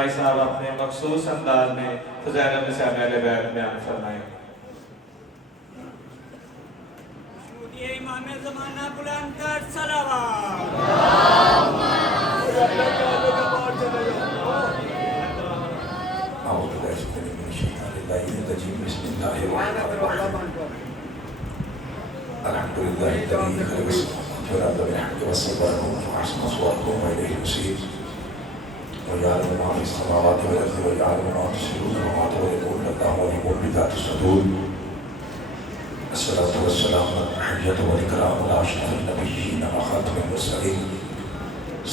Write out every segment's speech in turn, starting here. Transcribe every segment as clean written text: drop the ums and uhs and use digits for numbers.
بھائی صاحب اپنے مخصوص انداز میں فضائل میں سے اہل بیت بیان فرمائیں۔ یہ امام زمانہ بلند کر صلوات۔ اعوذ باللہ من الشیطان الرجیم، بسم اللہ الرحمن الرحیم۔ الحمد للہ الذی خلق السماوات والارض بالحق وصورکم فاحسن صورکم والیہ المصیر، ویعلم ما فی السماوات والارض ویعلم ما تسرون وما تعلنون اللہ علیم بذات الصدور۔ الصلاة والسلام التحیۃ والاکرام علی اشرف النبیین وخاتم المرسلین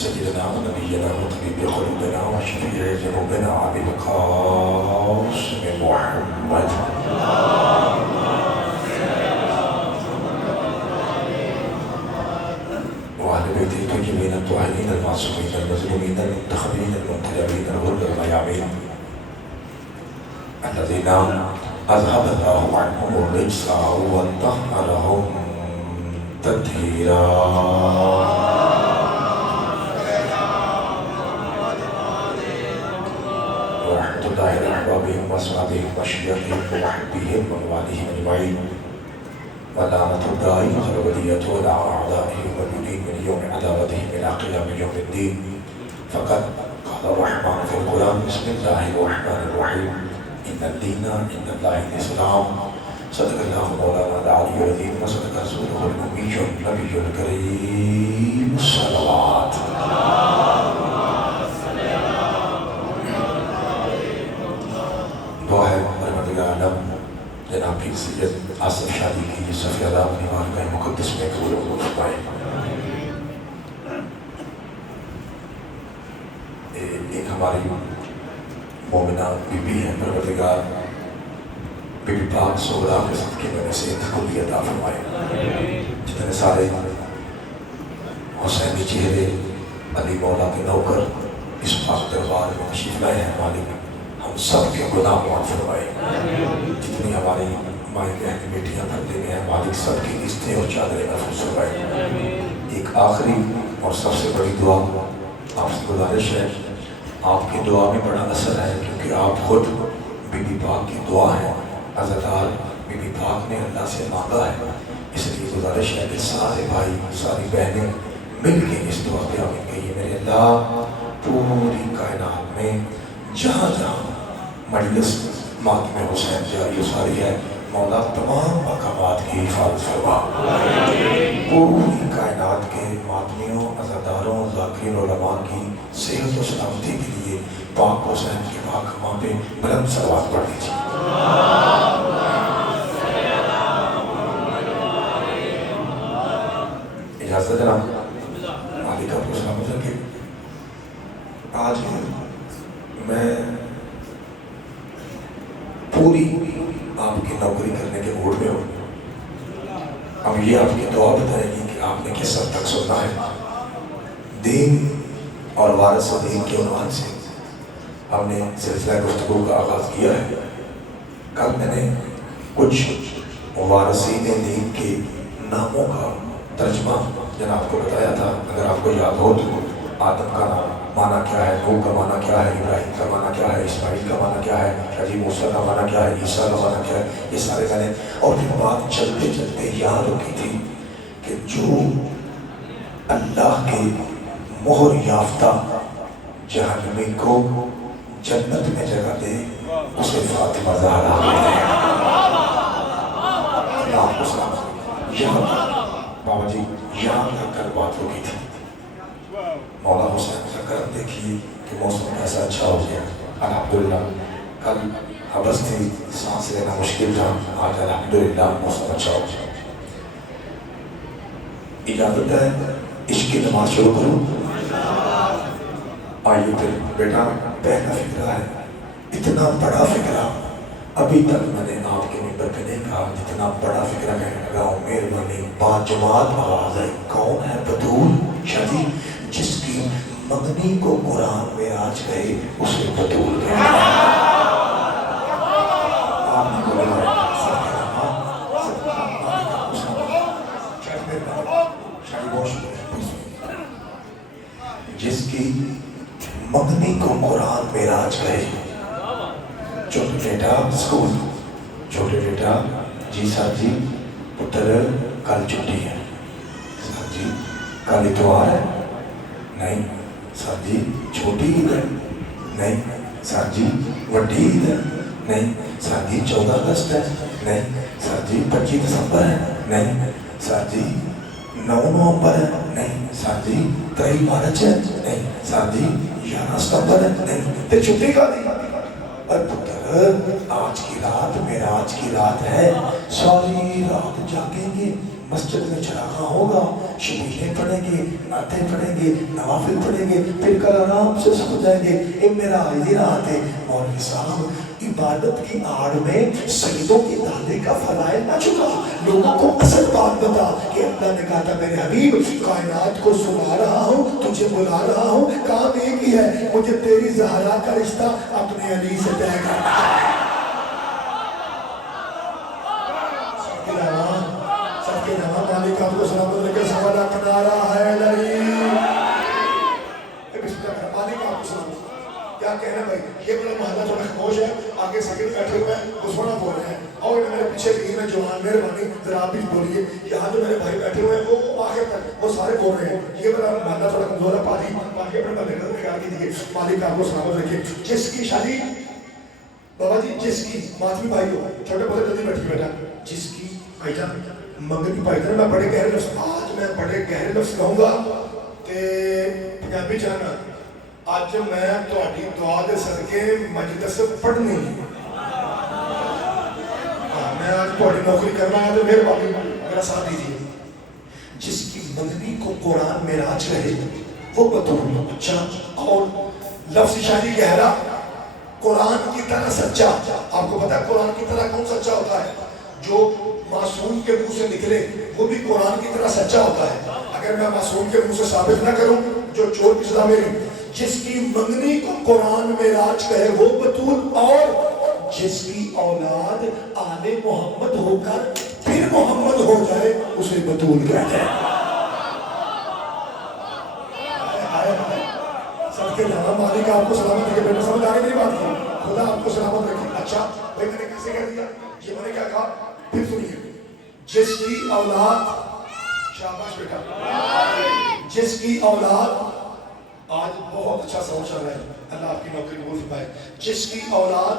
سیدنا و نبینا و طبیب قلوبنا و شفیع ذنوبنا ابی القاسم محمد وأهل بيته الطيبين الطاهرين المعصومين المظلومين المنتخبين المنتجبين الغر الميامين الذين أذهب الله عنهم الرجس وطهرهم تطهيرا. ورحمة الله إلى أحبابهم وأصحابهم وشيخهم ومحبيهم ومواليهم أجمعين، ولعنة الدائمة الأبدية على أعدائهم والمدين من يوم عداوتهم إلى قيام يوم الدين. فقد قال الرحمن في القرآن: بسم الله الرحمن الرحيم، إن الدين عند الله الإسلام. صدق الله مولانا العلي العظيم وصدق رسوله الأمي النبي الكريم. الصلوات. دعا ہے پروردگار عالم جناب پیر سید آصف شادی کی صفی اللہ اپنی بارگاہ مقدس میں قبول و قبول فرمائے۔ ایک ہماری مومنہ بی بی ہے، پروردگار بی بی پاک سغرا کے صدقے میں سے تقوی عطا فرمائے۔ جتنے سارے حسینی چہرے علی مولا کے نوکر اس پاک دربار میں تشریف لائے ہیں، مالک ہم سب کے گناہ معاف فرمائے۔ جتنی ہماری مائیں بہن بیٹیاں پردے میں ہیں، مالک سب کی عزتیں اور چادریں محفوظ فرمائے۔ ایک آخری اور سب سے بڑی دعا آپ سے گزارش ہے، آپ کی دعا میں بڑا اثر ہے کیونکہ آپ خود بی بی پاک کی دعا ہے، عزادار بی بی پاک نے اللہ سے مانگا ہے، اس لیے گزارش ہے کہ سارے بھائی ساری بہنیں مل کے اس دعا پہ آمین کہیے: میرے اللہ پوری کائنات میں جہاں جہاں مجلس ماتم حسین جاری و ساری ہے، مولا تمام مقامات کی حفاظت فرما۔ پوری کائنات کے ماتمیوں، عزاداروں، ذاکرین علماء کی صحت و سلامتی کے لیے پاک حسین کے پاک ماں پہ بلند صلوات پڑھ دیجیے۔ اجازت جناب مالک آپ کو سلامت رکھے۔ آج میں پوری آپ کی نوکری کرنے کے موڈ میں ہوں۔ اب یہ آپ کی دعا بتائے گی کہ آپ نے کس حد تک سننا ہے۔ دین اور وارث دین کے عنوان سے ہم نے سلسلہ گفتگو کا آغاز کیا ہے۔ کل میں نے کچھ وارثین دین کے ناموں کا ترجمہ جناب کو بتایا تھا، اگر آپ کو یاد ہو تو آدم کا نام معنی کیا ہے، نوح کا معنی کیا ہے، ابراہیم کا معنی کیا ہے، اسماعیل کا معنی کیا ہے، حضرت موسیٰ کا معنی کیا ہے، عیسیٰ کا معنی کیا ہے، یہ سارے میں نے، اور پھر بات چلتے چلتے یاد رکھی تھی کہ جو اللہ کے مہر یافتہ جہنمی کو جنت میں جگہ دے اسے فاطمہ زہرا کہتے ہیں۔ اللہ کو سلام۔ یہاں بابا جی یہاں تک کر بات رکی تھی۔ مولا حسین کا کرم دیکھیے کہ موسم کیسا اچھا ہو گیا، الحمدللہ۔ کل حبس تھی، سانس لینا مشکل تھا، آج الحمدللہ موسم اچھا ہو گیا۔ اجازت ہے عشق کی نماز شروع کروں؟ آئیے پھر بیٹا، پہلا فکرہ ہے، اتنا بڑا فکرہ ابھی تک میں نے آپ کے ممبر پہ نہیں کہا، جتنا بڑا فکرہ کہنے لگا ہوں۔ مہربانی با جماعت آواز ہے، کون ہے بطول شادی جس کی مدنی کو قرآن میں آج گئے اسے بطول کہتے ہیں۔ آپ نے بولا جس کی مدنی کو قرآن میراج मेराज गए। छोटे बेटा स्कूल, छोटे बेटा जी सर जी पुत्र कल छुट्टी है। सर जी कल इतवार है। नहीं सर जी छोटी ईद है। नहीं सर जी वड्डी ईद है। नहीं सर जी 14 अगस्त है। नहीं सर जी 25 दिसंबर है। नहीं सर जी 9 नवंबर है। नहीं सर जी 23 मार्च है। नहीं सर जी 11 सितंबर है। नहीं तो छुट्टी का दी। और पुत्र आज की रात मेराज की रात है, सारी रात जागेंगे, मस्जिद में चरागा होगा, शबीलें पढ़ेंगे, नाते पढ़ेंगे, नवाफिल पढ़ेंगे, फिर कल आराम से सो जाएंगे। ये मेराज की रात है। मौलवी साहब इबादत की आड़ में सईदों की दादे का फलाइल ना चुका, लोगों को असल बात बता कि अल्लाह ने कहा था मेरे हबीब कायनात को सुना रहा हूँ, तुझे बुला रहा हूँ, काम एक ही है, मुझे तेरी ज़हरा का रिश्ता अपने अली से तय करना है। सबके नाम मालिक आपको सलामत रखे। सवाल अपना है मालिक आपको सलामत। क्या कहना भाई, ये मेरा मोहल्ला थोड़ा खामोश है, आगे सेकंड बैठे हुए हैं वो सोना बोल रहे हैं, और मेरे पीछे टीम है जवान, मेहरबानी जरा आप भी बोलिए। यहाँ जो मेरे भाई बैठे हुए हैं वो आगे तक वो सारे बोल रहे हैं। ये मेरा मोहल्ला थोड़ा कमजोर है, पाजी अपने मोहल्ले का ख्याल कीजिए। मालिक आपको सलामत रखिए। जिसकी शादी बाबा जी, जिसकी मातमी भाई हो, छोटे बड़े जल्दी बैठिए बेटा, जिसकी भाईजान मंगनी भाईजान, मैं बड़े गहरे लफ्ज, आज मैं बड़े गहरे लफ्ज कहूँगा ते पंजाबी चाहना, आज मैं थोड़ी दुआ दे सदके मजलिस पढ़नी। मैं आज थोड़ी नौकरी करना है तो मेहरबानी मेरा साथ दीजिए। जिसकी मंगनी को कुरान मेराज रहे वो बतौर अच्छा और लफ्ज शायरी गहरा, कुरान की तरह सच्चा। आपको पता है कुरान की तरह कौन सच्चा होता है? जो मासूम के मुंह से निकले वो भी कुरान की तरह सच्चा होता है। अगर मैं मासूम के मुंह से साबित ना करूं, जो चोर की सजा मेरी। जिसकी मंगनी को कुरान में राज कहे वो बतूल, और जिसकी औलाद आले मोहम्मद होकर फिर मोहम्मद हो जाए उसे बतूल कहते हैं। सबके नाम मालिक आपको सलामत रखे। बेटा समझ आ गई मेरी बात की? खुदा आपको सलामत रखे। अच्छा भाई मैंने कैसे कह दिया? ये मैंने क्या कहा फिर सुनिए। जिसकी औलाद, शाबाश बेटा, जिसकी औलाद, आज बहुत अच्छा समझ चल रहा है, अल्लाह आपकी नौकरी कबूल फरमाए। जिसकी औलाद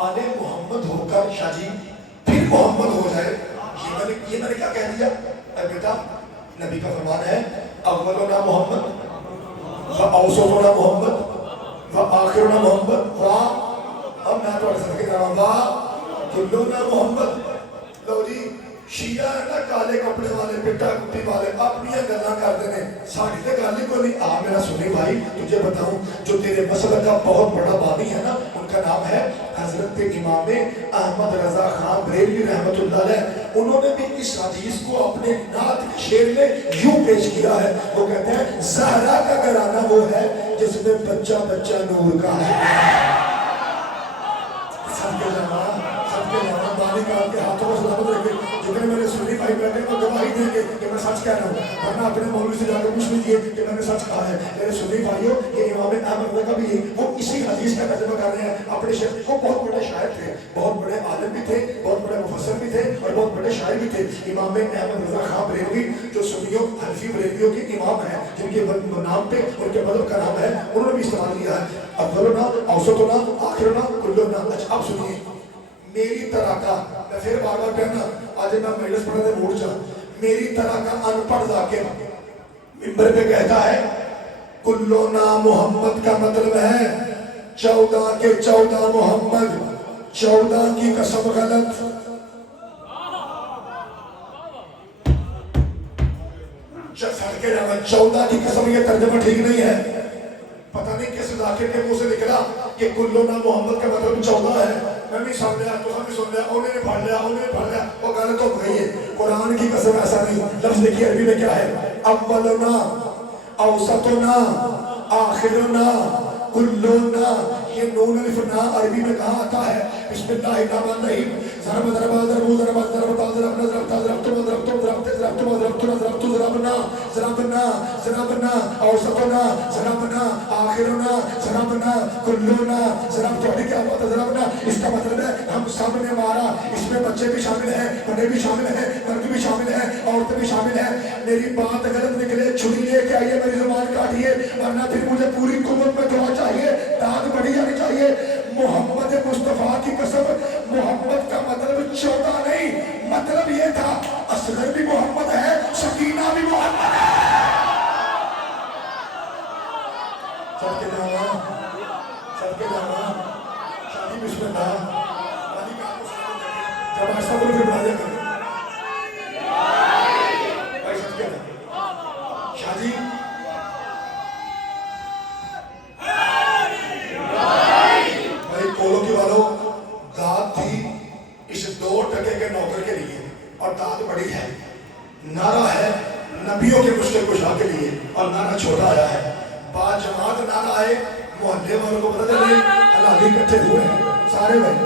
आले मोहम्मद होकर शाजी फिर मोहम्मद हो जाए, ये मैंने क्या कह दिया? बेटा नबी का फरमान है, अव्वलुना मोहम्मद व औसतुना मोहम्मद व आखिरुना मोहम्मद व, अब मैं थोड़ा सा कह रहा हूँ, कुल्लुना मोहम्मद। लो जी शिया है ना, काले कपड़े वाले, पिट्टा कुट्टी वाले, अपनी गल्ला करते हैं, साड़ी तो गल ही कोई नहीं। आ मेरा सुनी भाई, तुझे बताऊं जो तेरे मसलक का बहुत बड़ा बानी है ना, उनका नाम है हजरत इमाम अहमद रजा खान बरेलवी रहमतुल्लाह अलैह। उन्होंने भी इस हदीस को अपने नात के शेर में यूं पेश किया है। वो कहते हैं ज़हरा का घराना वो है जिसमें बच्चा बच्चा नूर का है। सबके जवान मालिक आपके हाथों में सलामत रखे। जितने मेरे सुन्नी भाई बैठे वो गवाही देंगे कि मैं सच कह रहा हूँ, वरना अपने मौलवी से जाकर पूछ लीजिए कि मैंने सच कहा है। मेरे सुन्नी भाइयों, ये इमाम अहमद का भी वो इसी हदीस का तर्जुमा कर रहे हैं। अपने शेर, वो बहुत बड़े शायर थे, बहुत बड़े आलिम भी थे, बहुत बड़े मुफस्सिर भी थे और बहुत बड़े शायर भी थे। इमाम अहमद रजा खान बरेलवी जो सुन्नियों हनफी बरेलवियों के इमाम हैं, जिनके नाम पे उनके मज़हब का नाम है, उन्होंने भी इस्तेमाल किया है अव्वलुना औसतुना आखिरुना कुल्लुना। अच्छा अब सुनिए, मेरी तरह का, मैं फिर बार बार कहना, आज मैं मजलिस पढ़ने मूड चा, मेरी तरह का अनपढ़ जाके मिंबर पे कहता है कुल्लुना मोहम्मद का मतलब है 14 के 14 मोहम्मद, 14 की कसम गलत। 14 की कसम, ये तर्जुमा ठीक नहीं है। पता नहीं किस इलाके के मुंह से निकला कि कुल्लुना मोहम्मद का मतलब 14 है। मैं भी सुन लिया, तो भी सुन लिया, उन्होंने पढ़ लिया, वो गलत हो गई है। कुरान की कसम ऐसा नहीं। लफ्ज़ देखिए अरबी में क्या है, अव्वलुना औसतुना आखिरुना कुल्लुना। ये ये नून अलिफ ना अरबी में कहाँ आता है? बिस्मिल्लाहिर्रहमानिर्रहीम। ज़रब ज़रब ज़रबू ज़रब ज़रब ता ज़रब ज़रब ता ज़रब तुम ज़रब तुम ज़रब ते ज़रब तुम ज़रब तुम ज़रब तु ज़रबना ज़रबना ज़रबना औसतना ज़रबना आखिरना ज़रबना कुल्लुना ज़रब तो क्या बात है ज़रबना? इसका मतलब है हम सब ने मारा। इसमें बच्चे भी शामिल हैं, बड़े भी शामिल हैं, मर्द भी शामिल हैं, औरतें भी शामिल हैं। मेरी बात गलत निकले छुरी लेके आइए, मेरी जुबान काटिए, वरना फिर मुझे पूरी कुव्वत में दुआ चाहिए, दाद बढ़ी जानी चाहिए। मोहम्मद मुस्तफा की कसम, मोहम्मद का मतलब 14 नहीं, मतलब ये था असगर भी मोहम्मद है, सकीना भी मोहम्मद है। सबके जाना शादी बिस्मिल्लाह वाली का आपको सलाम देंगे। जब आशा बोलो फिर बुला दिया करें भाई। सबके शादी भाई कोलो की वालों दाद थी इस 2 टके के नौकर के लिए, और दाद बड़ी है। नारा है नबियों के मुश्किल कुशा के लिए, और नारा छोटा आया है। बाजमात नारा है, मोहल्ले वालों को पता चले अल्लाह इकट्ठे हुए हैं सारे भाई।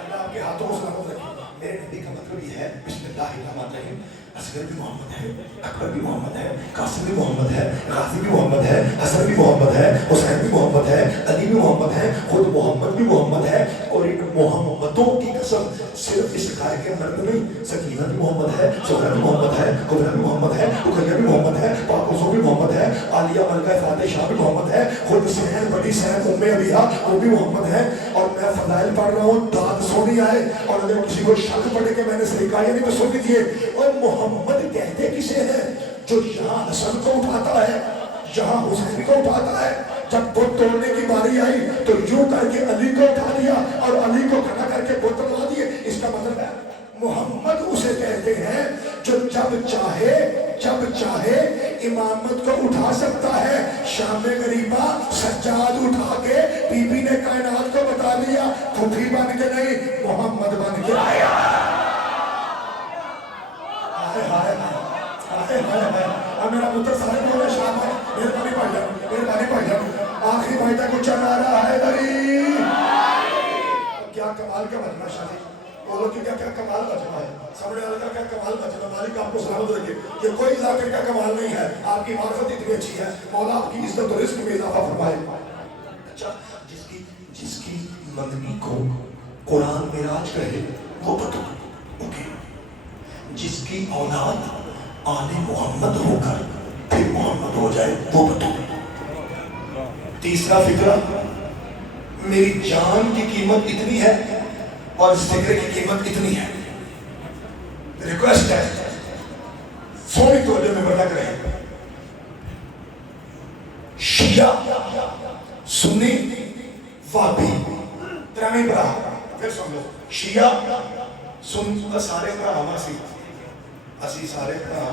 अल्लाह आपके हाथों को सलामत रखे। मेरे नबी का मतलब ये है बिस्मिल्लाहिर्रहमानिर्रहीम। असगर भी मोहम्मद है, अकबर भी मोहम्मद है, कासिम भी मोहम्मद है, गाजी भी मोहम्मद है, हसन भी मोहम्मद है, हुसैन भी मोहम्मद है, अली भी मोहम्मद है, खुद मोहम्मद भी मोहम्मद है। और इन मोहम्मदों की कसम सिर्फ इस घर के मर्द नहीं, सकीना भी मोहम्मद है, सुहरा भी मोहम्मद है, कुबरा भी मोहम्मद है, रुकैया भी मोहम्मद है, पाकुसो भी मोहम्मद है, आलिया मलका फातिह शाह भी मोहम्मद है, खुद सहन बड़ी सहन उम्मे अबिया वो भी मोहम्मद है। और मैं फजाइल पढ़ रहा हूँ, दाद सोनी आए, और अगर किसी को शक पड़े कि मैंने सही कहा या नहीं तो सुन लीजिए। और मोहम्मद कहते किसे हैं? जो यहाँ हसन को उठाता है, जहाँ हुसैन को उठाता है। जब बुत तोड़ने की बारी आई तो यूं करके अली को उठा लिया और अली को खड़ा करके बुत तोड़वा दिए। इसका मतलब है मोहम्मद उसे कहते हैं जो जब चाहे इमामत को उठा सकता है। शाम गरीबा सज्जाद उठा के बीबी ने कायनात को बता दिया, फूफी बन के नहीं मोहम्मद बन के आया। अब मेरा पुत्र सारे बोले शाबाश, मेहरबानी भाईजान, मेहरबानी भाईजान। आखिरी भाई तक उच्चा नारा है दरी। क्या कमाल का बजना शादी बोलो कि क्या क्या कमाल बजना है, सामने वाले का क्या कमाल बजना। मालिक आपको सलामत रखे। ये कोई जाकिर का कमाल नहीं है, आपकी मार्फत इतनी अच्छी है, मौला आपकी इज्जत और रिस्क में इजाफा फरमाए। अच्छा, जिसकी मंगनी को कुरान मेराज कहे वो बता, ओके। जिसकी औलाद आने मोहम्मद होकर फिर मोहम्मद हो जाए वो बता। तीसरा फिक्रा, मेरी जान की कीमत इतनी है और इस फिक्रे की कीमत इतनी है। रिक्वेस्ट है सोनी तोड़े में बता करें। शिया सुन्नी वाबी त्रैवे भरा, फिर सुन लो। शिया सुन सारे भरा असी सारे भरा,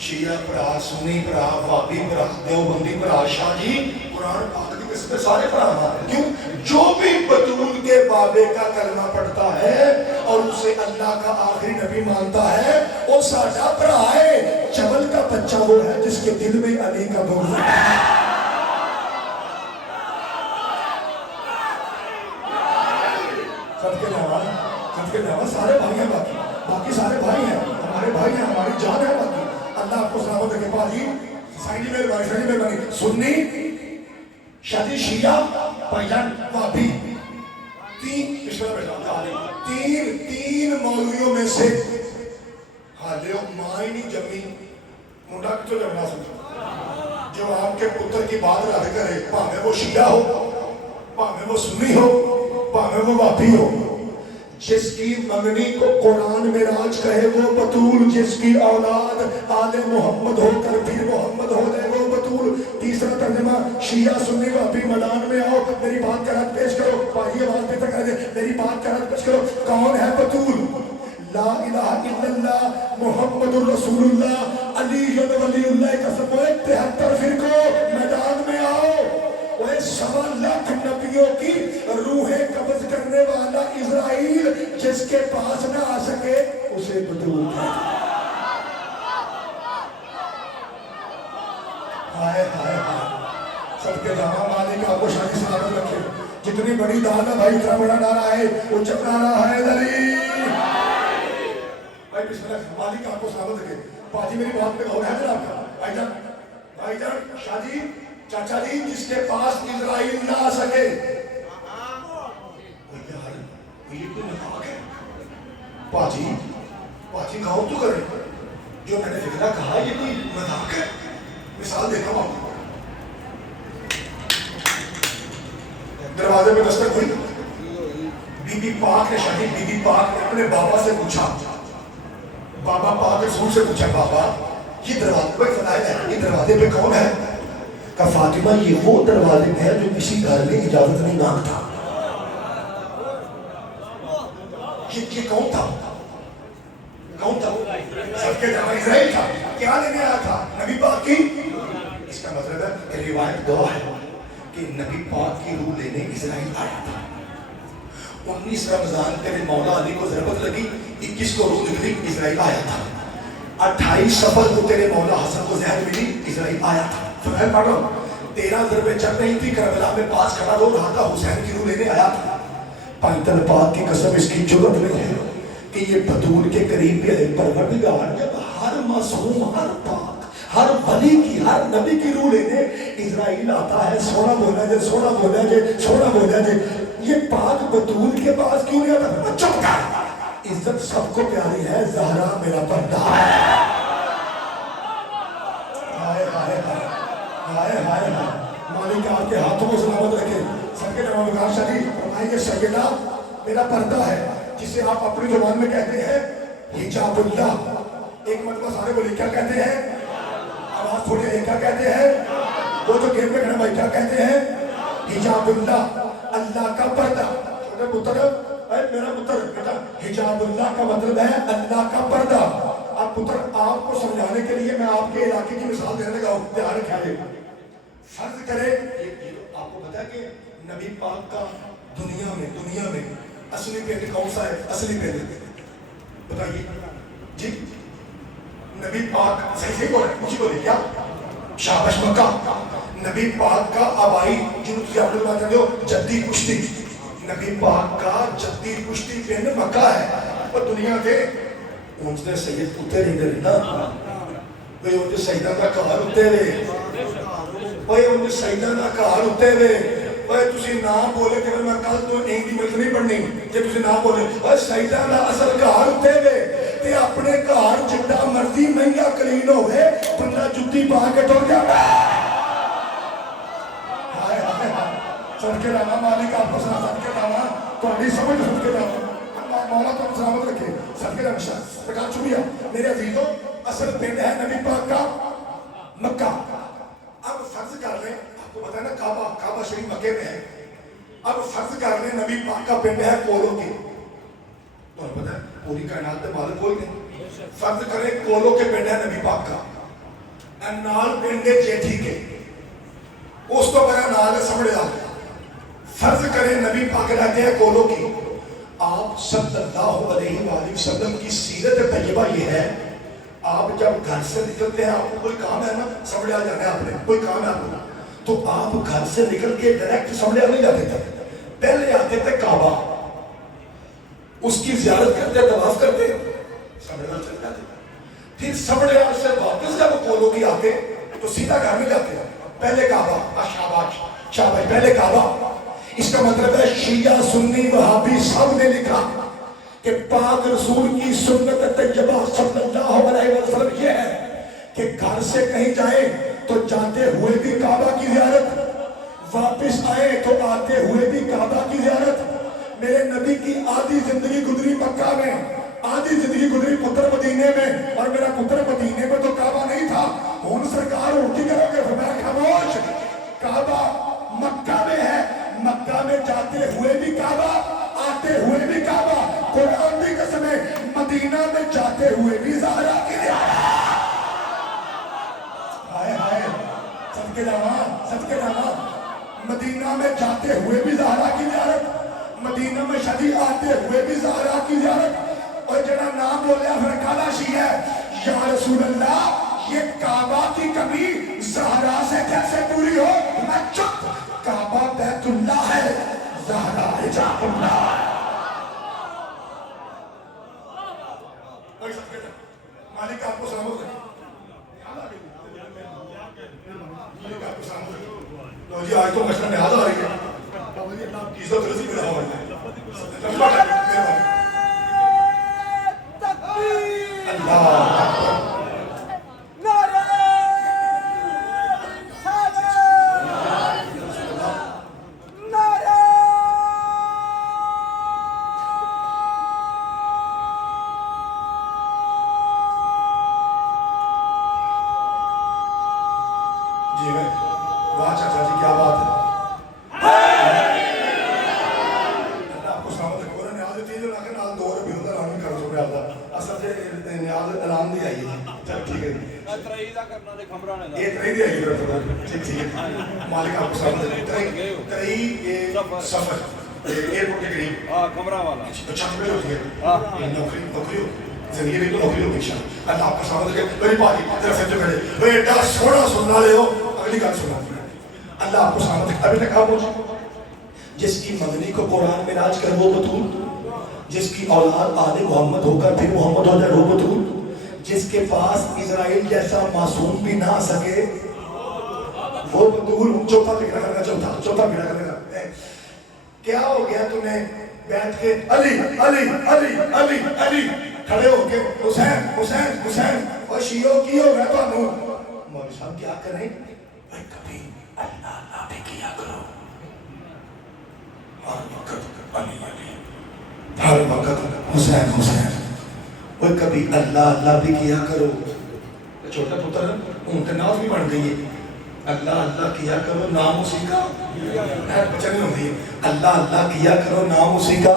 शिया भरा, सुन्नी भरा, वाबी भरा, देवबंदी भरा, शाही कुरान पाक की किस्म सारे भरा। क्यों? जो भी बतूल के बाबे का कलमा पढ़ता है और उसे अल्लाह का आखिरी नबी मानता है वो साडा भरा है। जबल का बच्चा वो है जिसके दिल में अली का बुग़्ज़ है। सबके अलावा सारे भाई हैं, बाकी सारे भाई हैं, हमारे भाई हैं, हमारी जान है। बाकी अल्लाह आपको सलामत रखे। बाजी साइडी मेहरबानी। सुन्नी शादी शिया भाईजान वाबी तीन मौलवियों में से हाले मां ही नहीं जमी, मुंडा कितों जमना सोचो। जो आपके पुत्र की बात रख करे, भावे वो शिया हो, भावे वो सुन्नी हो, भावे वो वाबी हो। जिसकी मंगनी को कुरान में राज कहे वो बतूल, जिसकी औलाद आले मोहम्मद होकर फिर मोहम्मद हो जाए वो बतूल। तीसरा तर्जुमा शिया सुन्नी वाबी मैदान में आओ, मेरी बात का रद्द पेश करो। भाई आवाज पे तक दे, मेरी बात का रद्द पेश करो। कौन है बतूल? ला इलाहा इल्लल्लाह मुहम्मदुर रसूलुल्लाह अली वलीउल्लाह का सब 73 फिरको मैदान में आओ। वो 1.25 लाख नबियों की रूहें कब्ज करने वाला इज़राइल जिसके पास ना आ सके उसे बतूल कहते हैं। हाय हाय سب کے جامع مالک آپ کو شادی سلامت رکھے. جتنی بڑی دعوت ہے بھائی اتنا بڑا نعرہ ہے اچھا نعرہ ہے دلی. بھائی بسم اللہ مالک آپ کو سلامت رکھے. باجی میری بات پہ غور ہے ذرا آپ کا. بھائی جان شاہ جی چاچا جی جس کے پاس اسرائیل نہ آ سکے یہ کوئی مذاق ہے. باجی کہو تو کرے جو میں نے فکرہ کہا یہ کوئی مذاق ہے. مثال دیکھا ہوں آپ کو. دروازے میں دستک ہوئی. بی بی پاک نے شاہی بی بی پاک نے اپنے بابا سے پوچھا. بابا پاک رسول سے پوچھا بابا یہ دروازے پہ فضائل ہے یہ دروازے پہ کون ہے؟ کہا فاطمہ یہ وہ دروازے میں ہے جو کسی گھر میں اجازت نہیں مانگتا. یہ کون تھا؟ سب کے جامع اسرائیل تھا. کیا لینے آیا تھا؟ نبی پاک کی. اس کا مطلب ہے کہ روایت گواہ ہے کہ نبی پاک کی روح لینے اسرائیل آیا تھا. 19 رمضان تیرے مولا علی کو ضربت لگی 21 کو روح نکلی اسرائیل آیا تھا. 28 سفر کو تیرے مولا حسن کو زہر ملی اسرائیل آیا تھا. فرمایا پڑھو 13 ضربیں چل رہی تھی کربلا میں پاس کھڑا رو رہا تھا حسین کی روح لینے آیا تھا. پائتل پاک کی قسم اس کی جرت نہیں ہے کہ یہ بطول کے قریب بھی پروردگار جب ہر معصوم ہر پاک ہر ولی کی ہر نبی کی روح لینے اسرائیل آتا ہے. سونا بولا جے سونا بولا جے سونا بولا جے یہ پاک بطول کے پاس کیوں نہیں آتا؟ چپ کر. عزت سب کو پیاری ہے زہرا میرا پردہ ہے. ہائے ہائے ہائے ہائے ہائے. مالک آپ کے ہاتھوں کو سلامت رکھے. سب کے جواب کہا شریف فرمائیے سیدہ میرا پردہ ہے جسے آپ اپنی زبان میں کہتے ہیں حجاب اللہ. ایک مرتبہ سارے بولے کیا کہتے ہیں؟ آواز تھوڑی ہے کیا کہتے ہیں؟ وہ جو گیم میں کھڑے بھائی کیا کہتے ہیں؟ حجاب اللہ اللہ کا پردہ. چھوٹے پتر اے میرا پتر بیٹا حجاب اللہ کا مطلب ہے اللہ کا پردہ. اب پتر آپ کو سمجھانے کے لیے میں آپ کے علاقے کی مثال دینے لگا ہوں. دھیان رکھیے. فرض کرے آپ کو پتا ہے کہ نبی پاک کا دنیا میں اصلی پینڈ کون سا ہے؟ اصلی پینڈ بتائیے جی. نبی پاک صحیح بولے مجھے بولے کیا شابش مکہ. نبی پاک کا آبائی جنہوں تجھے اپنے بات کرتے ہو جدی پشتی. نبی پاک کا جدی پشتی پینڈ مکہ ہے. اور دنیا کے اونچتے سید اتے نہیں دے نا بھئی اونچے سیدہ کا کار اتے رہے بھئی اونچے سیدہ کا کار اتے رہے. بھئی تسی نام بولے کہ میں کل تو ایک دی ملک نہیں پڑھنی جب تسی نام بولے بھئی سیدہ کا اصل کار اتے رہے تے اپنے کار جدہ مرضی مہنگا کلین ہوئے بندہ جتی پا کے ٹور جا. ہائے ہائے ہائے. صدقے راما مالک آپ کو سنا صدقے راما تو اڈی سمجھ صدقے راما مولا تو سلامت رکھے. صدقے راما پکا چوبیا میرے عزیزوں اصل پنڈ ہے نبی پاک کا مکہ. اب فرض کر لیں آپ کو پتا ہے نا کعبہ شریف مکے میں ہے. اب فرض کر لیں نبی پاک کا پنڈ ہے کولو کے. تو پتا ہے پوری کائنات میں مالک کوئی نہیں. فرض کریں کولو کے پنڈ ہے نبی پاک کا نال پنڈ ہے جیٹھی کے اس تو بڑا نال ہے سمڑے آ. فرض کریں نبی پاک رہتے ہیں کولو کی. آپ صلی اللہ علیہ وآلہ وسلم کی سیرت طیبہ یہ ہے آپ جب گھر سے نکلتے ہیں آپ کو کوئی کام ہے نا سمڑے آ جانا ہے آپ نے کوئی کام ہے آپ کو تو آپ گھر سے نکل کے ڈائریکٹ سمڑے آ نہیں جاتے تھے. پہلے آتے تھے کعبہ اس کی زیارت کرتے طواف کرتے سمڑے آ چل جاتے. پھر سمڑے آ سے واپس جب کولو کی آتے تو سیدھا گھر میں جاتے. پہلے کعبہ شاباش شاباش پہلے کعبہ. اس کا مطلب ہے شیعہ سنی وہابی سب نے لکھا کہ پاک رسول کی سنت طیبہ صلی اللہ علیہ وسلم یہ ہے کہ گھر سے کہیں جائیں تو جاتے ہوئے بھی کعبہ کی زیارت واپس آئے تو آتے ہوئے بھی کعبہ کی زیارت. میرے نبی کی آدھی زندگی گزری مکہ میں آدھی زندگی گزری پتر مدینے میں اور میرا پتر مدینے میں تو کعبہ نہیں تھا. ہون سرکار اٹھی کرو گے فرمایا خاموش کعبہ مکہ میں ہے. مکہ میں جاتے ہوئے بھی کعبہ آتے ہوئے بھی کعبہ. قرآن کی قسم ہے مدینہ میں جاتے ہوئے بھی زہرا کی زیارت. ہائے ہائے صدقے جاواں مدینہ میں جاتے ہوئے بھی زہرا کی زیارت. مدینہ میں شدید آتے ہوئے بھی زہرا کی زیارت. اور جنہاں نام بولے فرقاداشی ہے یا رسول اللہ یہ کعبہ کی کمی زہرا سے کیسے پوری ہو؟ میں ज़हरा हिजाबुल्लाह। मालिक आपको सलामत रखे, मालिक आपको सलामत रखे। लो जी, आज तो मसला में हाज़िर आ रही है, इज्जत रज़ी में रहा है। अल्लाह जी मैं वाह चाचा जी क्या बात है। अल्लाह आपको सलामत रखे। और न्याज थी जो लाके नाल दो रबी उधर आने कर दो प्यार दा असल से न्याज ऐलान दी आई है। चल ठीक है तरई दा करना ते खमरा ने ये तरई दी आई है। ठीक ठीक है मालिक आपको सलामत रखे। तरई ये सफर एयरपोर्ट के करीब हां खमरा वाला अच्छा में होती है। हां नौकरी नौकरी जिंदगी में तो नौकरी होगी इंशाल्लाह। अल्लाह आपको सलामत रखे। मेरी पार्टी तेरा सच करे ओए एडा सोना सुनना ले हो। अगली गल सुना अल्लाह आपको सलामत रखे। अभी तक आप जिसकी मंगनी को कुरान में राज कर वो बतूल, जिसकी औलाद आले मोहम्मद होकर फिर मोहम्मद हो जाए वो बतूल, जिसके पास इजराइल जैसा मासूम भी ना आ सके वो बतूल। चौथा फिक्र करना, चौथा फिक्र करना। क्या हो गया तुम्हें बैठ के अली अली अली अली अली खड़े होके हुसैन हुसैन हुसैन और शियो की हो गया तो मौलवी साहब क्या करें भाई, कभी अल्लाह अल्लाह भी किया करो। हर वक्त अली अली, हर वक्त हुसैन हुसैन, और कभी अल्लाह अल्लाह भी किया करो। छोटा पुत्र उनके नाम भी बन गई है। अल्लाह अल्लाह किया करो नाम उसी का बचन होती है। अल्लाह अल्लाह किया करो नाम उसी का।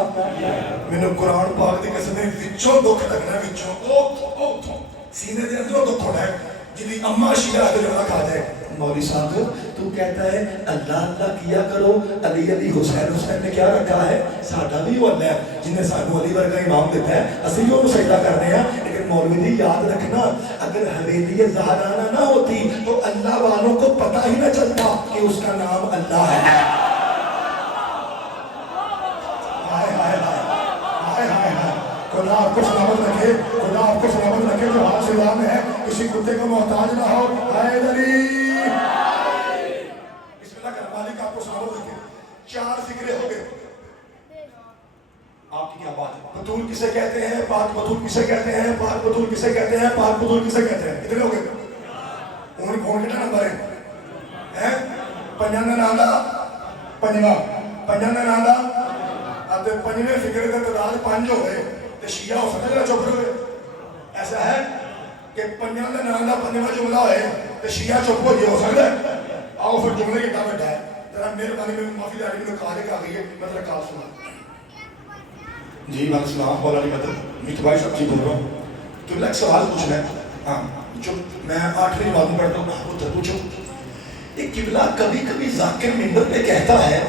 मैंने कुरान पाक की कसम विचों दुख लगना, विचों सीने के अंदरों दुख होना है जिंदी अम्मा शीरा आगे जरा खा जाए। मौलवी साहब तू कहता है अल्लाह अल्लाह किया करो, अली अली हुसैन हुसैन ने क्या रखा है? साडा भी वो अल्लाह है जिन्हें सानू अली वर्गा इमाम देता है, असली भी उन्हें सजदा करने हैं। लेकिन मौलवी जी याद रखना, अगर हवेली ज़हराना ना होती तो अल्लाह वालों को पता ही ना चलता कि उसका नाम अल्लाह है। हाय हाय हाय हाय हाय हाय। खुदा आपको सलामत रखे, खुदा आपको सलामत रखे। जो हाथ से है किसी कुत्ते को मोहताज ना हो। हाय अली मालिक आपको सलामत रखे। 4 फिक्रे हो गए। आपकी क्या बात है? बतूल किसे कहते हैं? पाक बतूल किसे कहते हैं? पाक बतूल किसे कहते हैं? पाक बतूल किसे कहते हैं? कितने हो गए? उन्होंने फोन कितना नंबर है? पंजां का नाम दा पंजवा, पंजां का नाम दा अब पंजवें फिक्रे का तादाद 5 हो गए तो शिया हो सकता है चुप रहे। ऐसा है कि पंजां का नाम दा पंजवा जुमला होए तो शिया चुप हो हो सकता है? आओ फिर जुमले कितना बैठा है जरा मेहरबानी में माफी दारी में कहा आ गई है। मतलब काल सुना जी वाले सलाम वाला मदद मीठू भाई साहब जी बोल रहा हूँ। तुमने एक सवाल पूछना है। हाँ जो मैं 8वीं जमात में पढ़ता हूँ उत्तर पूछो। एक किबला कभी कभी जाकिर मिंबर पे कहता है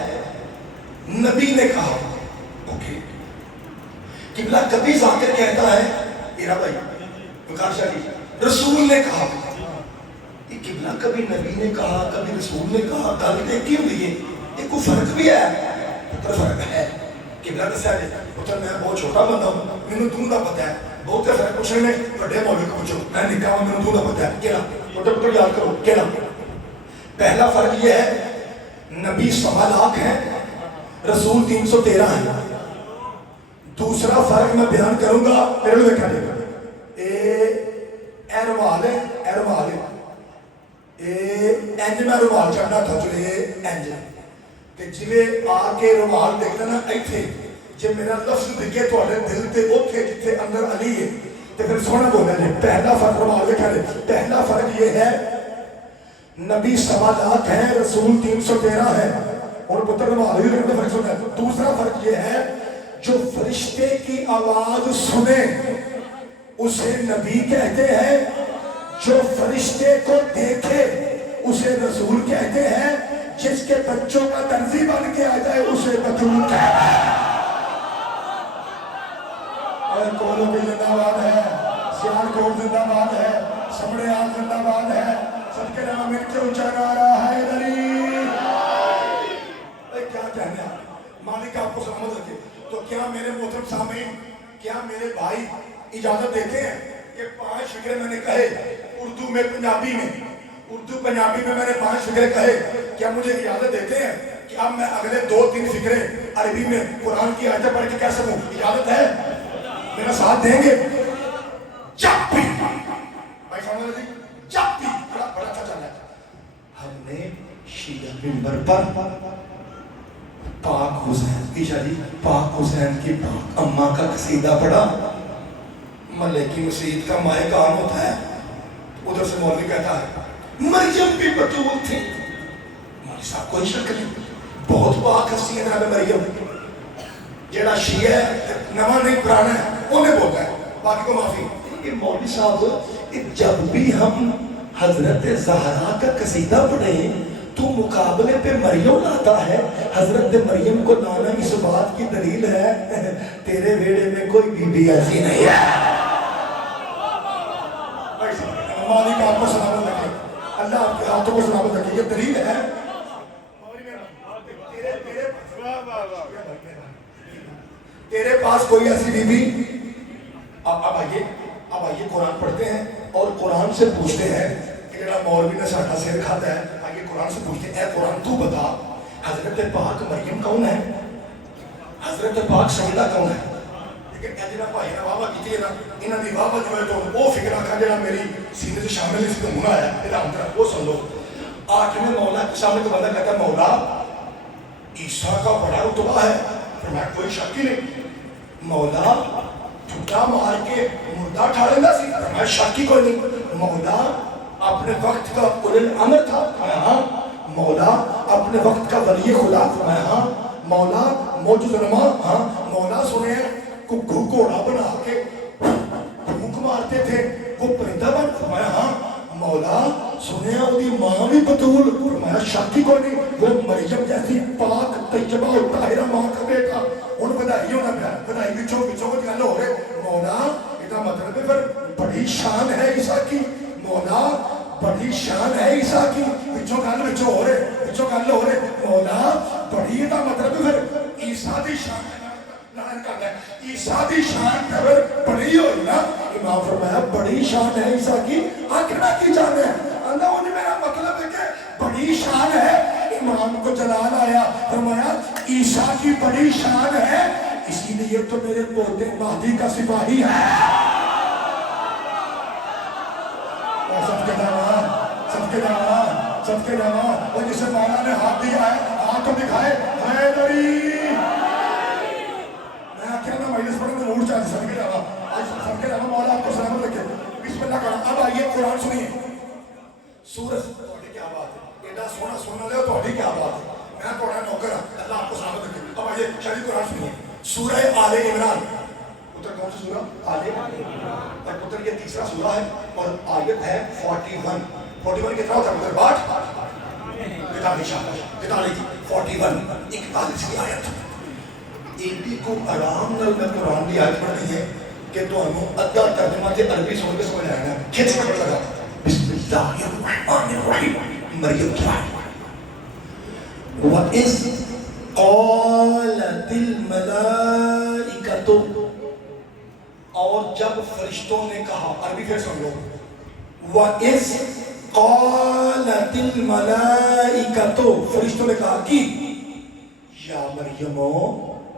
नबी ने कहा। ओके किबला कभी जाकिर कहता है इरा भाई वकार शाह जी रसूल ने कहा। ये किबला कभी नबी ने कहा कभी रसूल ने कहा, गल तो एक ही हुई है। एक कोई फर्क भी है, पुत्र फर्क है। किबला दस्या जी पुत्र मैं बहुत छोटा बंदा हूँ, मैंने तू का पता है। बहुत फर्क पूछने में बड़े मौलवी को पूछो, मैं निका हूँ मैंने तू का पता है। क्या पुत्र पुत्र याद करो क्या? पहला फर्क ये है नबी 1.25 लाख है, रसूल 313 है। दूसरा फर्क मैं बयान करूंगा मेरे को देखा जाएगा। रुमाल है रुमाल है इंज मैं रुमाल चढ़ना था चले इंज ते जिवें आके रुमाल देखना ना इत्थे जे मेरा लफ्ज दिखे थोड़े दिल ते ओथे जिथे अंदर अली है ते फिर सोना बोलना जी। पहला फर्क रुमाल देखा जाए। पहला फर्क ये है नबी 1.25 लाख है, रसूल 313 है और पुत्र रुमाल भी फर्क सुना। दूसरा फर्क ये है जो फरिश्ते की आवाज सुने उसे नबी कहते हैं, जो फरिश्ते को देखे उसे रसूल कहते हैं, जिसके बच्चों का दर्जी बन के आ जाए उसे बतूल कहते हैं। कोलो भी जिंदाबाद है, सियालकोट जिंदाबाद है, समड़ियाल जिंदाबाद है। सबके नाम मिलकर ऊंचा नारा है अली। क्या कहना محترم سامعین، کیا میرے بھائی اجازت دیتے ہیں کہ 5 فقرے میں نے کہے اردو میں پنجابی میں، اردو پنجابی میں نے 5 فقرے کہے، کیا مجھے اجازت دیتے ہیں کہ اب میں اگلے 2-3 فقرے عربی میں قرآن کی آیتیں پڑھ کے کہہ سکوں؟ اجازت ہے؟ میرا ساتھ دیں گے؟ جب بھی بھائی سامنے جی، جب بھی بڑا اچھا چل رہا ہے، ہم نے شیعہ منبر پر پاک حسین کی شادی، پاک حسین کی پاک اماں کا قصیدہ پڑھا، ملکی مسجد کا مائع کام ہوتا ہے، ادھر سے مولوی کہتا ہے مریم بھی بطول تھی، مولوی صاحب کوئی شک نہیں، بہت پاک ہستی ہے جناب مریم، جڑا شیعہ ہے نواں نہیں پرانا ہے انہیں بولتا ہے، باقی کو معافی۔ یہ مولوی صاحب جب بھی ہم حضرت زہرا کا قصیدہ پڑھیں تو مقابلے پہ مریم لاتا ہے، حضرت مریم کو لانا اس بات کی دلیل ہے تیرے بیڑے میں کوئی بی بی ایسی نہیں ہے۔ مالک آپ کو سلامت رکھے، اللہ آپ کے ہاتھوں کو سلامت رکھے، یہ دلیل ہے۔ تیرے پاس کوئی ایسی بی بی، اب آئیے قرآن پڑھتے ہیں اور قرآن سے پوچھتے ہیں کہ جڑا مولوی نے ساٹھا سیر کھاتا ہے، آئیے قرآن سے پوچھتے ہیں، اے قرآن تو بتا حضرت پاک مریم کون ہے، حضرت پاک سیدہ کون ہے؟ لیکن اے جناب بھائی نے واہ کی نا، انہوں نے واہ جو ہے تو وہ فکرہ کھا جڑا میری سینے سے شامل اس کو ہونا ہے، ادھام طرح وہ سن لو۔ آج میں مولا کے سامنے تو بندہ کہتا ہے مولا عیسیٰ کا بڑا رتبہ ہے، پھر میں کوئی شک ہی نہیں، مولا جھوٹا مار کے مردہ ٹھاڑے گا سی، میں شک ہی کوئی نہیں، مولا اپنے وقت کا اولو الامر تھا، ہاں مولا اپنے وقت کا ولی خدا، ہاں مولا موجود علماء، ہاں مولا سنے گھوڑا بنا کے بھوک مارتے تھے وہ پرندہ بن، فرمایا ہاں مولا سنے ہوگی ماں بھی بطول، فرمایا شک ہی کوئی نہیں، وہ مریم جیسی پاک طیبہ اور طاہرہ ماں کا بیٹا، ان بدائی ہونا پیا، بدائی بچوں کو گل ہو رہے، مولا اتنا مطلب ہے پھر بڑی شان ہے عیسیٰ کی، مولا بڑی شان ہے عیسیٰ کی، بچوں ہو رہے، مولا بڑی اتنا مطلب ہے پھر عیسیٰ دی شان ہے، عیسیٰ دی شان اگر بڑی ہوئی نا، امام فرمایا بڑی شان ہے عیسیٰ کی، آکھنا کی جان ہے، اللہ انہیں میرا مطلب ہے کہ بڑی شان ہے، امام کو جلال آیا، فرمایا عیسیٰ کی بڑی شان ہے، اسی لیے تو میرے پوتے مہدی کا سپاہی ہے۔ سب کے جوان اور جسے مولا نے ہاتھ دیا ہے، ہاتھ تو دکھائے حیدری، کیا نا مجلس پڑھنے میں موڑ چاہتے سب کے جوان، آج سب کے جوان مولا آپ کو سلامت رکھے، بسم اللہ کرنا۔ اب آئیے قرآن سنیے، سورج توڑی کیا بات ہے، ایڈا سونا سونا لے توڑی کیا بات ہے، میں توڑا نوکر ہوں، اللہ آپ کو سلامت رکھے۔ اب آئیے شریف قرآن سنیے، سورہ آل عمران، پتر کون سی سورہ؟ آل عمران، اور پتر یہ تیسرا سورہ ہے اور آیت ہے 41 کتنا ہوتا ہے پتر؟ 41 41 کی آیت، ایڈی کو آرام نال میں قرآن کی آیت پڑھنی ہے کہ تو ہمیں ادھا ترجمہ سے عربی سن کے سمجھ آئے نا، کھچ کے پڑھ لگا، بسم اللہ الرحمن الرحیم، مریم کی آیت، وَإِذْ قَالَتِ الْمَلَائِكَةُ، اور جب فرشتوں نے کہا، عربی پھر سن لو، وَإِذْ قَالَتِ الْمَلَائِكَةُ، فرشتوں نے کہا کی یا مریم،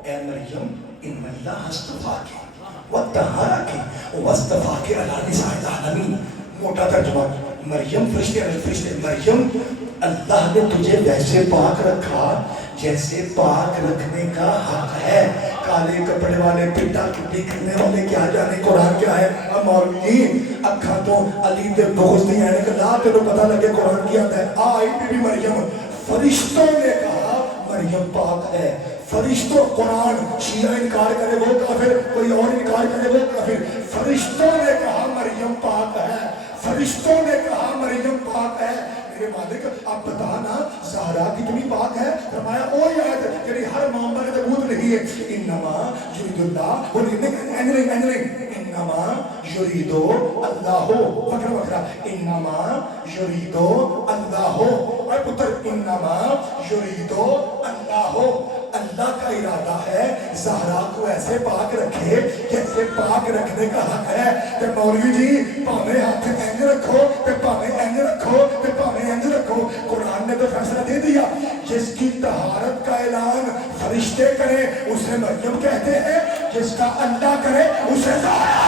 اے مریم، ان اللہ اصطفاکی وطہرکی واصطفاکی علی نساء العالمین، موٹا ترجمہ، مریم فرشتے مریم اللہ نے تجھے ویسے پاک رکھا جیسے پاک رکھنے کا حق ہے، کالے کپڑے والے پٹا کپڑی کرنے والے کیا جانے قرآن کیا ہے، مولوی اکھا تو علی دے بغض نہیں آنے کا لا تیرے پتہ لگے قرآن کیا ہے، آئی بی مریم، فرشتوں نے کہا مریم پاک ہے، فرشتوں، قرآن شیعہ انکار کرے وہ کافر، کوئی اور انکار کرے وہ کافر، فرشتوں نے کہا مریم پاک ہے، فرشتوں نے کہا مریم پاک ہے، میرے مالک آپ بتانا زہرا کتنی پاک ہے، فرمایا او یاد یعنی ہر معاملہ کے ثبوت نہیں ہے، انما یرید اللہ انما یرید اللہ فکر وکرا، انما یرید اللہ، اے پتر انما یرید اللہ، اللہ کا ارادہ ہے زہرا کو ایسے پاک رکھے جیسے پاک رکھنے کا حق ہے کہ مولوی جی پاویں ہاتھ انج رکھو تے پاویں انج رکھو تے پاویں انج رکھو. قرآن نے تو فیصلہ دے دیا جس کی طہارت کا اعلان فرشتے کریں اسے مریم کہتے ہیں, جس کا اللہ کرے اسے زہرا.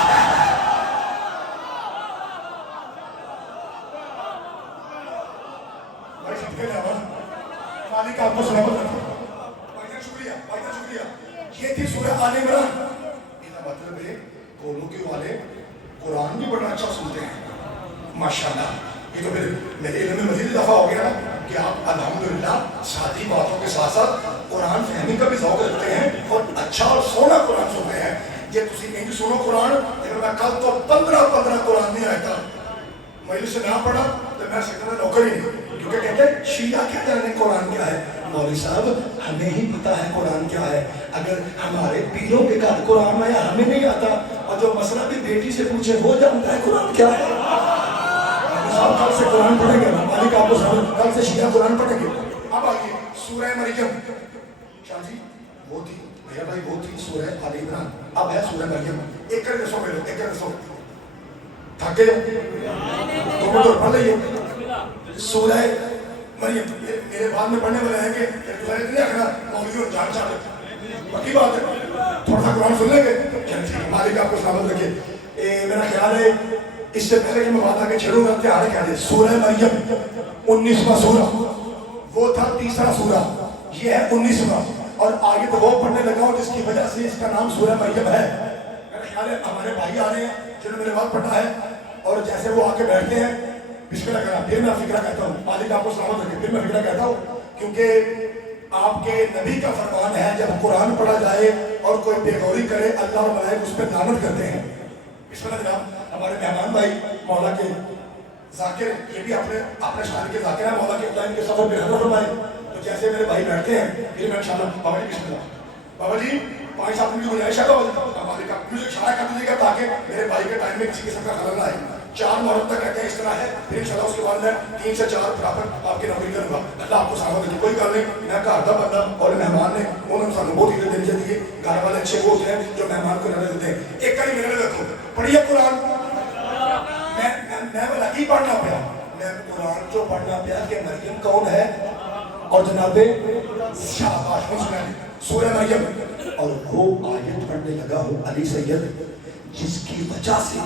مالک آپ کو سلامت رکھے. بھائی شکریہ, بھائی شکریہ. یہ تھی سورہ آل عمران. میرا مطلب ہے کولوں کے والے قرآن بھی بڑا اچھا سنتے ہیں ماشاءاللہ. یہ تو میرے علم میں مزید دفعہ ہو گیا کہ آپ الحمدللہ سادی باتوں کے ساتھ ساتھ قرآن فہمی کا بھی ذوق رکھتے ہیں اور اچھا اور سونا قرآن سنتے ہیں. یہ تسی انج سنو قرآن. اگر میں کل تو 15 قرآن نہیں آئے تھا مجلس سے نہ پڑھا تو میں سکتا تھا نوکر ہی نہیں, کیونکہ کہتے ہیں شیعہ کیا جانے قرآن کیا ہے. مولوی صاحب ہمیں ہی پتا ہے قرآن کیا ہے. اگر ہمارے پیروں کے گھر قرآن آیا ہمیں نہیں آتا, اور جو مسئلہ بھی بیٹی سے پوچھے وہ جانتا ہے قرآن کیا ہے. صاحب کل سے قرآن پڑھیں گے, مالک آپ کو سمجھ, کل سے شیعہ قرآن پڑھیں گے. اب آئیے سورہ مریم. شاہ جی وہ تھی میرا بھائی, وہ تھی سورہ آل عمران. اب ہے سورہ مریم. ایک کر دسو پہلے, ایک کر دسو. تھکے تو وہ تو پڑھ لئیے سورہ مریم. میرے بعد میں پڑھنے والے ہیں کہ اتنے اکھنا مولوی اور جان چاہتے پکی بات ہے, تھوڑا سا قرآن سن لیں گے. مالک آپ کو سلامت رکھے. میرا خیال ہے اس سے پہلے کہ میں بات آگے چھڑوں گا تیار کیا دے. سورہ مریم 19واں سورہ, وہ تھا 3را سورہ, یہ ہے 19واں. اور آگے تو وہ پڑھنے لگا ہوں جس کی وجہ سے اس کا نام سورہ مریم ہے. میرا خیال ہے ہمارے بھائی آ رہے ہیں جنہوں نے میرے بعد پڑھا ہے, اور جیسے وہ آ کے بیٹھتے ہیں بسم اللہ کرنا, پھر میں فکرہ کہتا ہوں. مالک آپ کو سلامت رکھے. پھر میں فکرہ کہتا ہوں کیونکہ آپ کے نبی کا فرمان ہے جب قرآن پڑھا جائے اور کوئی بے غوری کرے اللہ اور ملائک اس پہ لعنت کرتے ہیں. بسم اللہ جناب. ہمارے مہمان بھائی مولا کے ذاکر, یہ بھی اپنے شان کے ذاکر ہیں. مولا کے اللہ ان کے سفر پہ حضرت فرمائے. تو جیسے میرے بھائی بیٹھتے ہیں پھر میں انشاءاللہ بابا جی بسم اللہ. بابا جی 5-7 منٹ کی گنجائش ہے تو ہمارے کا میوزک اشارہ کر دیجیے گا تاکہ میرے بھائی کے ٹائم میں کسی قسم کا خلل نہ آئے. 4 محرم تک کہتے ہیں اس طرح ہے, پھر انشاءاللہ اس کے بعد میں 3 سے 4 برابر آپ کی نوکری کروں گا. اللہ آپ کو سلامت رکھے. کوئی گل نہیں, میں گھر کا بندہ اور مہمان نے انہوں نے سانو بہت عزت دینی چاہیے. گھر والے اچھے وہ ہوتے ہیں جو مہمان کو نظر دیتے ہیں. ایک کئی میرے رکھو, پڑھیے قرآن. میں بلا کی پڑھنا پیا, میں قرآن جو پڑھنا پیا کہ مریم کون ہے, اور جناب شاباش سنا سورہ مریم. اور وہ آیت پڑھنے لگا ہوں علی سید جس کی وجہ سے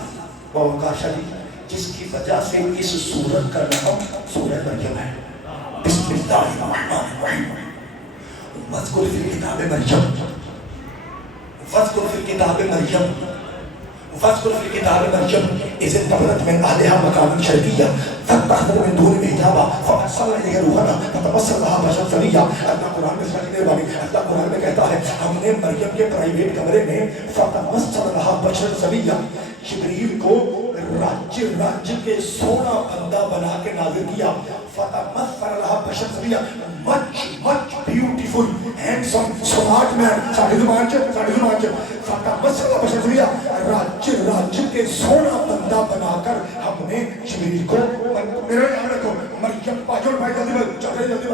بابا کاشا جی, جس کی وجہ سے اس سورت کا نام سورہ مریم ہے. بسم اللہ الرحمن الرحیم. وذکر فی الکتاب مریم, وذکر فی الکتاب مریم, وذکر فی الکتاب مریم اذ انتبذت من اہلہا مکانا شرقیہ فاتخذت من دونہم حجابا فارسلنا الیہا روحنا فتمثل لہا بشرا سویا. اللہ قرآن میں سمجھنے والی, اللہ قرآن میں کہتا ہے ہم نے مریم کے پرائیویٹ کمرے میں فتمثل لہا بشرا سویا, جبریل کو رج کے سونا بندہ بنا کے نازل کیا. فتمثل لہا بشرا سویا, much beautiful handsome smart man. ساڑھے زبان چ فتمثل لہا بشرا سویا, رج کے سونا بندہ بنا کر ہم نے جبریل کو, میرے یاد رکھو مریم پاجوڑ بھائی جلدی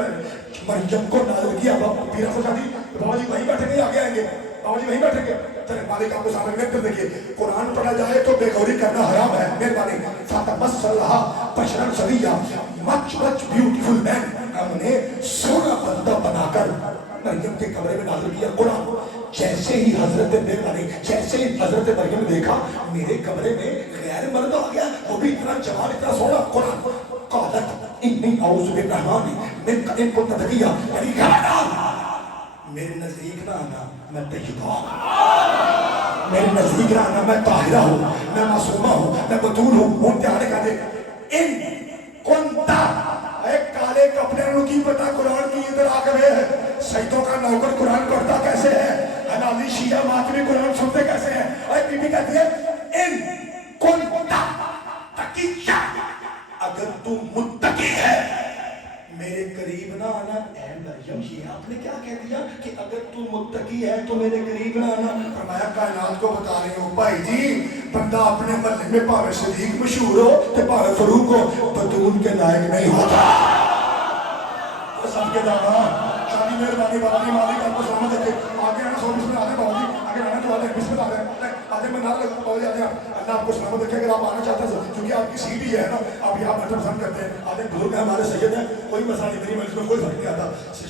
مریم کو نازل کیا. پیرا کو شادی بابا جی وہیں بیٹھیں گے, آگے آئیں گے بابا جی وہیں بیٹھیں گے. چلے مالک آپ کو سامنے کر دیکھیے, قرآن پڑھا جائے تو بے غوری کرنا حرام ہے. مہربانی. فتمثل لہا بشرا سویا, much beautiful man, ہم نے سونا بندہ بنا کر مریم کے کمرے میں نازل کیا قرآن. جیسے ہی حضرت حضرت مریم نے دیکھا میرے کمرے میں غیر مرد آ گیا, وہ بھی اتنا جوان اتنا سونا. قرآن قالت انی اعوذ بالرحمن منک ان کنت تقیا, یعنی میرے نزدیک نہ آنا میں طیبہ ہوں, میرے نزدیک نہ آنا میں طاہرہ ہوں, میں معصومہ ہوں, میں بطول ہوں. امتحان کا دے ان کنتا, ایک کالے کپڑے انہوں کی پتا قرآن کی ادھر آ کر ہے. سیدوں کا نوکر قرآن پڑھتا کیسے ہے, حلالی شیعہ ماتمی قرآن سنتے کیسے ہیں. اے بی بی کہتی ہے ان کنتا تقیہ, اگر تو متقی ہے میرے قریب نہ آنا. اے مریم یہ آپ نے کیا کہہ دیا کہ اگر تو متقی ہے تو میرے قریب نہ آنا. فرمایا کائنات کو بتا رہی ہوں بھائی جی, بندہ اپنے محلے میں پاوے صدیق مشہور ہو تو پاوے فاروق ہو, بطول کے لائق نہیں ہوتا. سب کے دامان शादी मेहरबानी बाबा जी मालिक आपको सलामत रखे आगे आना 100 में आगे बाबा जी आगे आना तो आगे बिस्मिल्लाह आगे मैं नारा लगूंगा बाबा जी आगे अल्लाह आपको सलामत रखे अगर आप आना चाहते हैं क्योंकि आपकी सीट ही है ना आप यहाँ बैठना पसंद करते हैं आगे बुजुर्ग हैं हमारे सैयद हैं कोई मसला नहीं मेरी मजलिस में कोई फर्क नहीं आता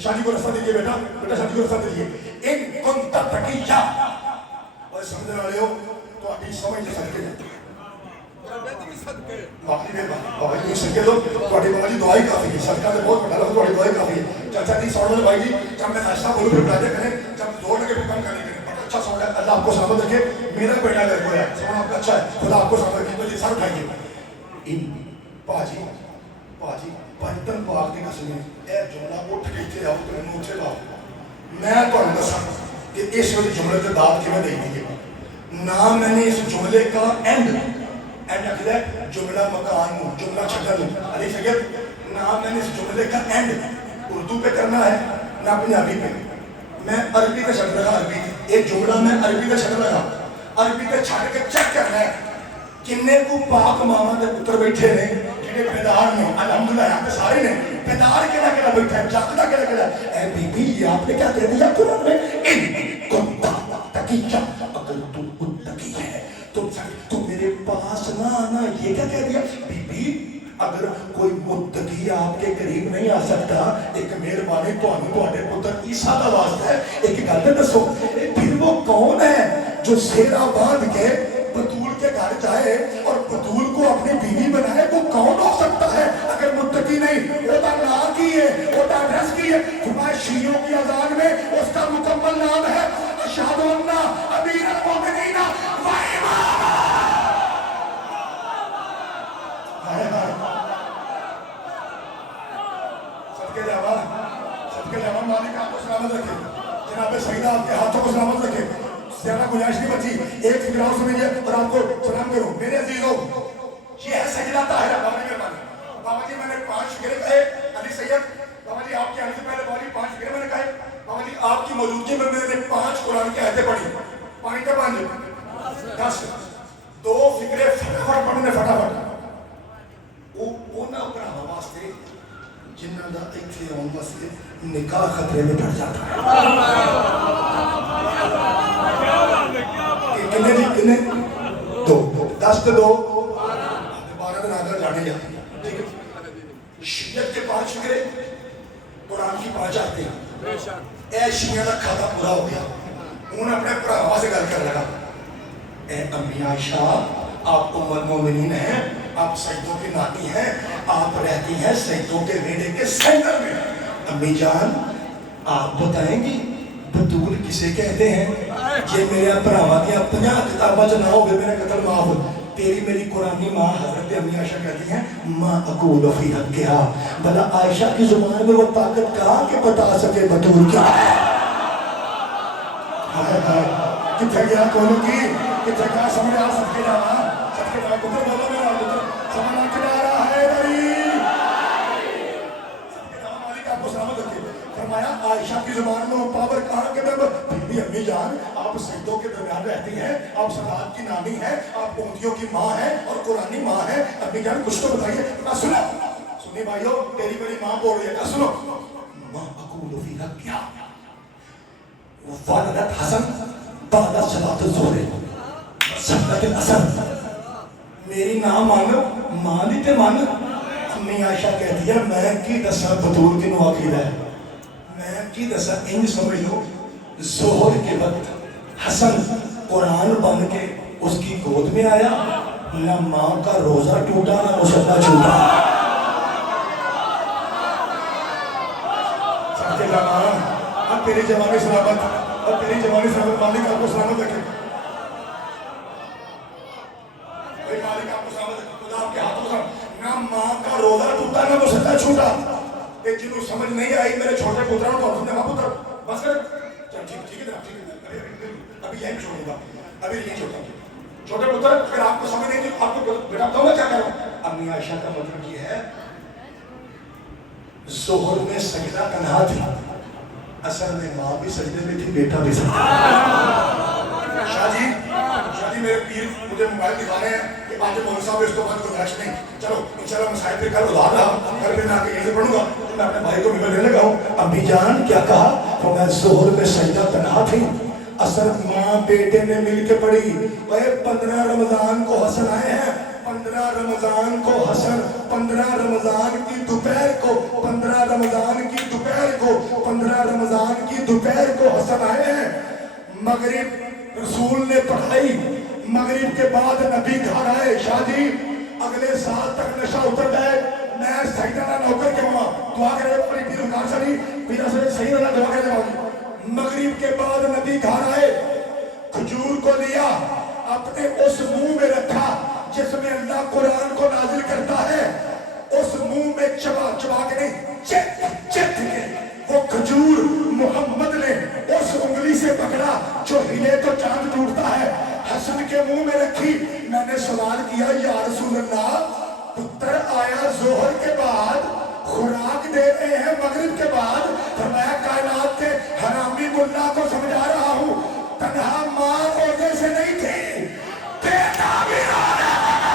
शादी को रास्ता दीजिए बेटा बेटा शादी को रास्ता दीजिए इन कुंत तकिया और समझने वाले हो तो अभी समझ नहीं सकते बाकी में बाबा जी सके लो ਤੁਹਾਡੀ ਬਾਬਾ ਜੀ ਦੁਆਈ ਕਾਫੀ ਹੈ ਸਰਕਾਰ ਦੇ ਬਹੁਤ ਵੱਡਾ ਲਫ਼ਜ਼ ਤੁਹਾਡੀ ਦੁਆਈ ਕਾਫੀ ਹੈ चाचा जी सौड़ वाले भाई जी जब मैं ऐसा बोलूं फिर बुलाते करें जब जोर लगे फिर कम करने के अच्छा सौड़ है अल्लाह आपको सलामत रखे मेरा बेटा मेरे को है सौड़ आपका अच्छा है खुदा आपको सलामत रखे तो जी सर उठाइए इन पाजी पाजी पंतन पाक की कसम है ए जुमला उठ के इथे आओ तो मुझे लाओ मैं ਤੁਹਾਨੂੰ ਦੱਸਾਂ कि इस वाले जुमले से दाद किवें देई दी है ना मैंने इस जुमले का एंड आखिर है जुमला मकान में जुमला छड्डन अली सैयद ना मैंने इस जुमले का एंड उर्दू पे करना है ना पंजाबी पे मैं अरबी पे छड़ लगा अरबी ये जुमला मैं अरबी पे छड़ लगा अरबी पे छड़ के चेक करना है किन्ने को पाक मामा दे पुत्र बैठे ने जेडे बेदार ने अल्हम्दुलिल्लाह यहाँ पे सारे ने बेदार केड़ा केड़ा बैठा है जागदा केड़ा केड़ा ए बीबी ये आपने क्या कह दिया कुरान में इन कुंता तकिया अगर तू मुत्तकी है तो मेरे पास ना आना ये क्या कह दिया बीबी अगर कोई मुत्तकी आपके करीब नहीं आ सकता एक मेहरबानी ਤੁਹਾਡੇ ਪੁੱਤਰ ईसा का वास्ता है एक गल दसो फिर वो कौन है जो सेरा बांध के बतूल के घर जाए और बतूल को अपनी बीवी बनाए वो कौन हो सकता है अगर मुत्तकी नहीं ओदा नाम की है ओदा एड्रेस की है तुम्हारे शियों की अजान में उसका मुकम्मल नाम है अशहदु अन्ना अमीरुल मोमिनीन व इमाम सबके जवान मालिक आपको सलामत रखे जनाब सईदा आपके हाथों को सलामत रखे ज्यादा गुंजाइश नहीं बची एक फिक्राव समझिए और आपको सलाम करो मेरे अजीजों ये है सजदा ताहिरा बाबा जी बाबा जी मैंने 5 फिक्रे कहे अली सैयद बाबा जी आपके आने से पहले बाबा जी 5 फिक्रे मैंने कहे बाबा जी आपकी मौजूदगी में मैंने 5 कुरान की आयतें पढ़ी 5 के 5 10 2 फिक्रे फटाफट पढ़ने फटाफट ਉਹਨਾਂ ਭਰਾਵਾਂ ਵਾਸਤੇ ਜਿਨ੍ਹਾਂ ਦਾ ਇੱਥੇ ਆਉਣ ਵਾਸਤੇ ਨਿਕਾਹ ਖਤਰੇ ਵਿੱਚ ਪੜ ਜਾਂਦਾ ਹੈ ਕਿੰਨੇ ਜੀ ਕਿੰਨੇ 2 10 ਤੇ 2 12 दिन आगे जाने जाते हैं ठीक है शियत के 5 फिक्रे कुरान की 5 आते हैं ए शिया का खाता पूरा हो गया हूँ अपने भरावां से गल कर लगा ए अम्मी आयशा आप उम्मुल मोमिनीन हैं आप सईदों की नानी हैं आप रहती हैं सईदों के बेड़े के सेंटर में अम्मी जान आप बताएंगी बतूल किसे कहते हैं ये मेरे भरावां दी 50 किताबां च ना हो मेरा कत्ल माफ तेरी मेरी कुरानी माँ हजरत अम्मी आयशा कहती हैं माँ अकूल फी हक़्क़िहा भला आयशा की जुबान में वो ताकत कहाँ के बता सके बतूल क्या है किथे गया कौन की किथे गया समझ आ सबके जावा पुत्र बोलो मेरा पुत्र समझ आ रहा है मेरी सबके जावा मालिक आपको सलामत रखे फरमाया आयशा की जुबान में वो पावर कहाँ के मैं भी अम्मी जान आप सईदों के दरमियान रहती हैं आप सलाद की नानी हैं आप ऊँटियों की माँ हैं और कुरानी माँ हैं अम्मी जान कुछ तो बताइए ना सुनो सुनिए भाइयों तेरी मेरी माँ बोल रही है ना सुनो माँ अकूल फी हक़्क़िहा वलदत हसन बाद सलात ज़ुहर सल्लत असर मेरी ना मान मान दी ते मान अम्मी आयशा कहती है मैं की दसा बतूल की नु आखिर है मैं की दसा इंज समझ लो ज़ोहर के वक्त हसन कुरान बन के उसकी गोद में आया ना माँ का रोजा टूटा ना मुसल्ला छूटा सबके जवान अब तेरी जवानी सलामत अब तेरी जवानी सलामत मालिक आपको सलामत रखे मालिक आपको सलामत रखे खुदा आपके हाथों का ना माँ का रोजा टूटा ना मुसल्ला छूटा जिन्हों समझ नहीं आई मेरे छोटे पुत्रों को तुमने माँ पुत्र बस कर ठीक है अभी यही छोड़ूंगा अभी नहीं छोड़ता छोटे पुत्र अगर आपको समझ नहीं तो आपको बेटा बताऊंगा क्या करो अम्मी आयशा का मतलब ये है ज़ोहर में सजदा तन्हा थी असल में माँ भी सजदे में थी बेटा भी सजदे शादी मेरे पीर मुझे मोबाइल दिखाने हैं कि आज मौलवी साहब इस तो बाद गुजारिश नहीं चलो इंशाल्लाह मसाइल पे कल उधार रहा कल फिर मैं आके यहीं से पढ़ूंगा तो मैं अपने भाई को मिलने लगा हूँ अम्मी जान क्या कहा? तो मैं जोहर में सजदा तनहा थी, असर माँ बेटे ने मिलके पढ़ी, वह 15 रमजान को हसन आए हैं, 15 रमजान को हसन, 15 रमजान की दोपहर को, 15 रमजान की दोपहर को, 15 रमजान की दोपहर को हसन आए हैं। मगरिब रसूल ने पढ़ाई, मगरिब के बाद नबी घर आए, शादी अगले साल तक नशा उतर गए। मैं सजदा ना नौकर के हुआ, दुआ करे पूरी पीर उकार चली, पीर से सही ना दुआ करे मांगी। मगरिब के बाद नबी घर आए, खजूर को लिया, अपने उस मुंह में रखा जिसमें अल्लाह कुरान को नाजिल करता है, उस मुंह में चबा चबा के नहीं, चित चित के वो खजूर मोहम्मद ने उस उंगली से पकड़ा जो हिले तो चांद टूटता है, हसन के मुंह में रखी। मैंने सवाल किया, या रसूल अल्लाह, पुत्र आया जोहर के बाद, खुराक दे रहे हैं मगरिब के बाद, तो मैं कायनात के हरामी मुल्ला को समझा रहा हूँ, तन्हा माँ ओझे से नहीं थी, बेटा भी रोने लगा।